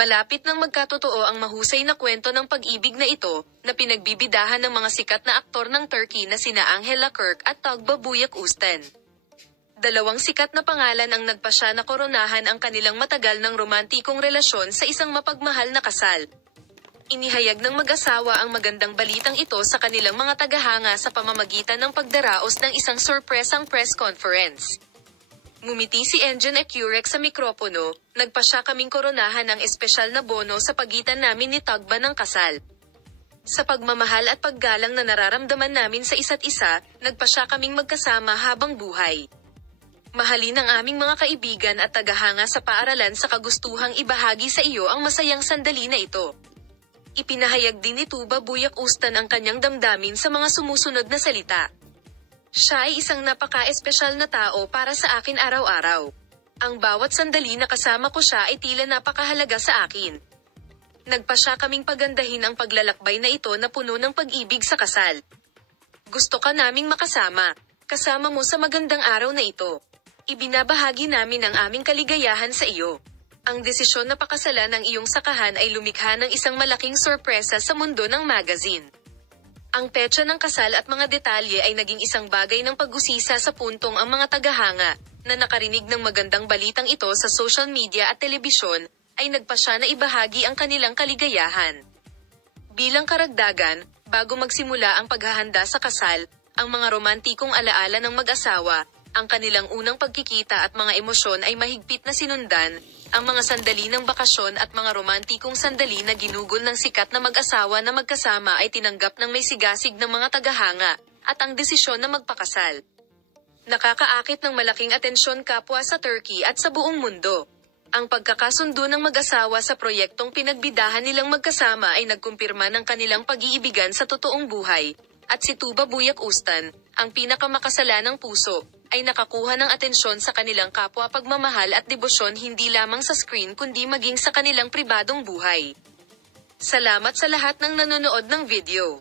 Malapit nang magkatotoo ang mahusay na kwento ng pag-ibig na ito, na pinagbibidahan ng mga sikat na aktor ng Turkey na sina Angela Kirk at Tugba Buyak Ustan. Dalawang sikat na pangalan ang nagpasya na koronahan ang kanilang matagal ng romantikong relasyon sa isang mapagmahal na kasal. Inihayag ng mag-asawa ang magandang balitang ito sa kanilang mga tagahanga sa pamamagitan ng pagdaraos ng isang sorpresang press conference. Ngumiti si Engin Ecurek sa mikropono, nagpasya kaming koronahan ng espesyal na bono sa pagitan namin ni Tugba ng kasal. Sa pagmamahal at paggalang na nararamdaman namin sa isa't isa, nagpasya kaming magkasama habang buhay. Mahalin ang aming mga kaibigan at tagahanga sa paaralan sa kagustuhang ibahagi sa iyo ang masayang sandali na ito. Ipinahayag din ni Tugba Buyak Ustan ang kanyang damdamin sa mga sumusunod na salita. Siya ay isang napaka-espesyal na tao para sa akin araw-araw. Ang bawat sandali na kasama ko siya ay tila napakahalaga sa akin. Nagpasya kaming pagandahin ang paglalakbay na ito na puno ng pag-ibig sa kasal. Gusto ka naming makasama, kasama mo sa magandang araw na ito. Ibinabahagi namin ang aming kaligayahan sa iyo. Ang desisyon na pakasalan ng iyong sakahan ay lumikha ng isang malaking sorpresa sa mundo ng magazine. Ang petsa ng kasal at mga detalye ay naging isang bagay ng pag-usisa sa puntong ang mga tagahanga, na nakarinig ng magandang balitang ito sa social media at telebisyon, ay nagpasya na ibahagi ang kanilang kaligayahan. Bilang karagdagan, bago magsimula ang paghahanda sa kasal, ang mga romantikong alaala ng mag-asawa, ang kanilang unang pagkikita at mga emosyon ay mahigpit na sinundan, ang mga sandali ng bakasyon at mga romantikong sandali na ginugol ng sikat na mag-asawa na magkasama ay tinanggap ng may sigasig ng mga tagahanga, at ang desisyon na magpakasal. Nakakaakit ng malaking atensyon kapwa sa Turkey at sa buong mundo. Ang pagkakasundo ng mag-asawa sa proyektong pinagbidahan nilang magkasama ay nagkumpirma ng kanilang pag-iibigan sa totoong buhay, at si Tugba Buyak Ustan, ang pinakamakasala ng puso, ay nakakuha ng atensyon sa kanilang kapwa pagmamahal at debosyon hindi lamang sa screen kundi maging sa kanilang pribadong buhay. Salamat sa lahat ng nanonood ng video.